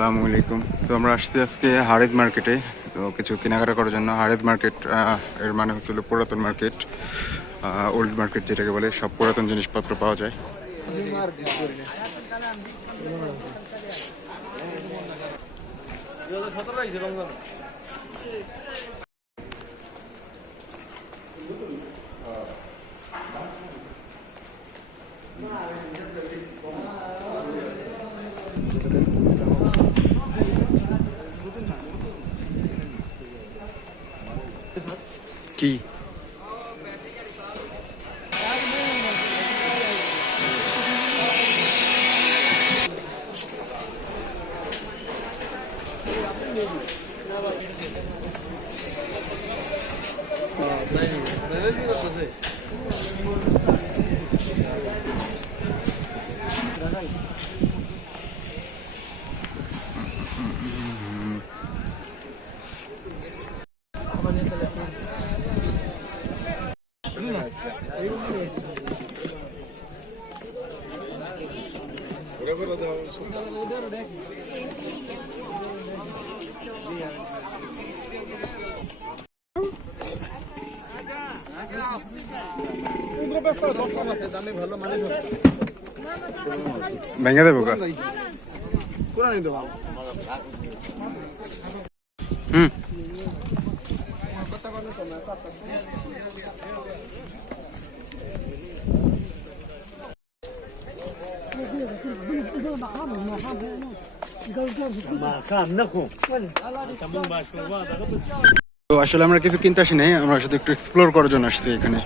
আসসালামু আলাইকুম। তো আমরা আসছি আজকে হারেজ মার্কেটে, তো কিছু কেনাকাটা করার জন্য। হারেজ মার্কেট এর মানে হচ্ছিল পুরাতন মার্কেট, ওল্ড মার্কেট যেটাকে বলে। সব পুরাতন জিনিসপত্র পাওয়া যায়। কি ভেঙে দেবো কা? হুম, তো আসলে আমরা কিছু কিনতে আসি নাই, আমরা শুধু একটু এক্সপ্লোর করার জন্য আসছি এখানে।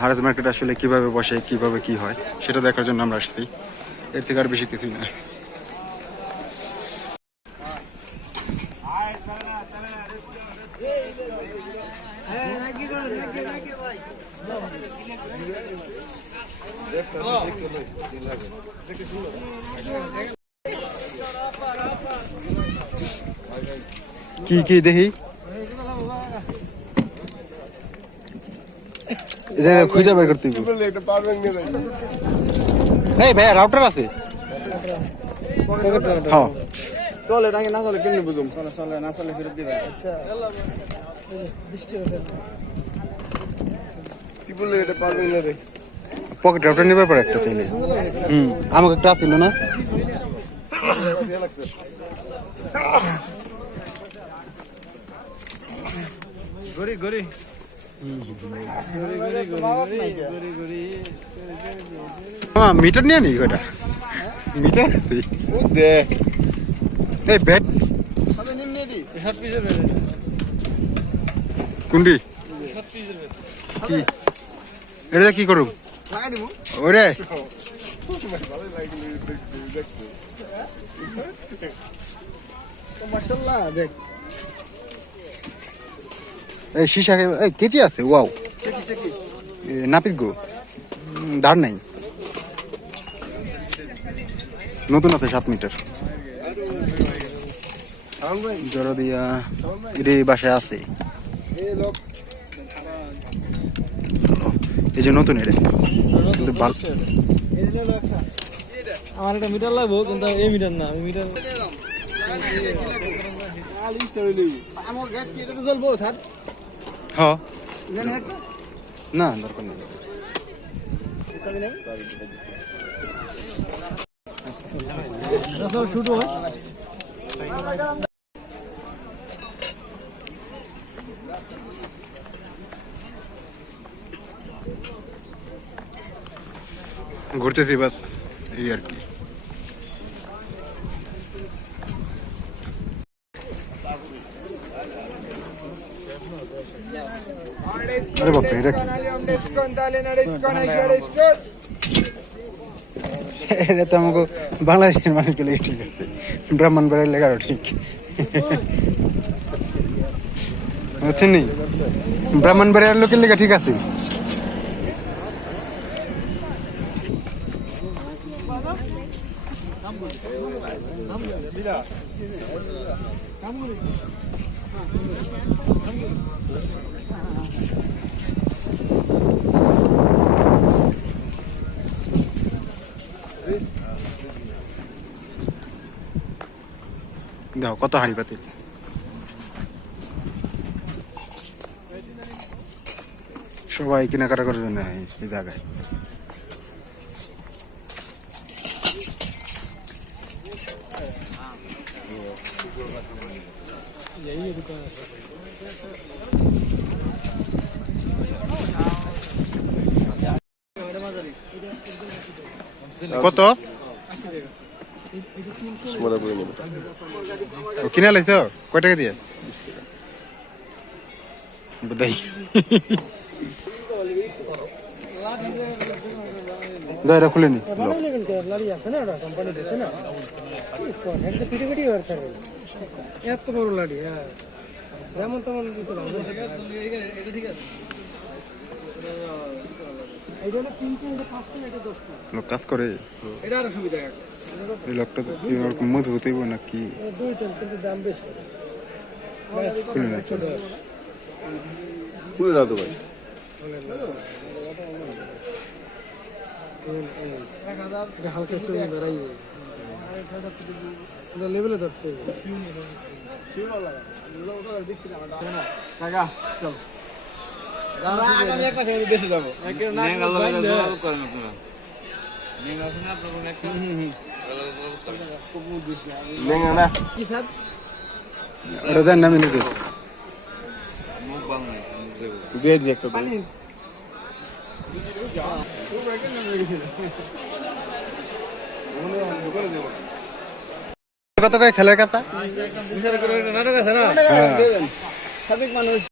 হারেজ মার্কেট আসলে কিভাবে বসে, কিভাবে কি হয় সেটা দেখার জন্য আমরা আসছি। এর থেকে আর বেশি কিছুই না। কি কি দেখি, খুঁজে বের করতে হবে। এই ভাইয়া রাউটার আছে? হ্যাঁ, চলে নাকি না চলে কেমনি বুঝুম? চলে না চলে ফেরত দিবে। কি বললে এটা পারবেন না রে? পকেট রাউটার নেবার পর একটা চাইলে। আমাকে একটা ছিল না। গরি গরি মিটার নিয়ে নি কটা মিটার দে এই ব্যাট তবে নিম্নে দি 60 পিসের বের কুন্ডি 60 পিসের বের কি এটা কি করব লাগাই দিব। ওরে তো মাশাআল্লাহ দেখ এই শিশা এই কেজি আছে। ওয়াও, চেকি চেকি নাপিত গো, দাঁড় নাই, নতুন আছে 7 মিটার। সাউন্ড ভাই জড়ো দিয়া এটা বাসায় আছে। এই লোক এই যে নতুন এটা কিন্তু এই লোক একটা আমার একটা মিটার লাগবো, কিন্তু এই মিটার না, আমি মিটার আলি স্টোরি লই আমার গ্যাস কি এটা তো জ্বলবো স্যার? হ্যাঁ, জানেন একটা না দরকার নেই। চাবি নাই শুট হয়। ঘুরতেছি বাস, এই আর কি। আরে বাপরে, এটা কি? এটা তো আমাকে বাংলাদেশের মানুষকে লেগে ঠিক আছে, ব্রাহ্মণবাড়ির লেখারও ঠিক বুঝছেন নি? ব্রাহ্মণবাড়িয়ার লোকের লেখা ঠিক আছে। দাও কত হাঁড়ি পাতিল। সবাই কেনাকাটা করার জন্য এই জায়গায়। কত কিনে লাইছ কয় টাকা দিয়ে বুঝাই দয়রা খুলে নি এত বড় লাড়ি হ্যাঁ যেমন তেমন দিতে লোক কাজ করে এটা আরো সুবিধা এই লোকটা তো এরকম মজবুত হইব নাকি দুইজন কিন্তু দাম বেশি খুলে না খুলে দাও তো ভাই। এটা হালকা একটু বেড়াই এটা লেভেলে ধরতে আমি এক পাশে দেশে যাবো ওটা দেন না মিনিটে দিয়ে দিই একটা কত করে খেলার কথা নাটক আছে না মানুষ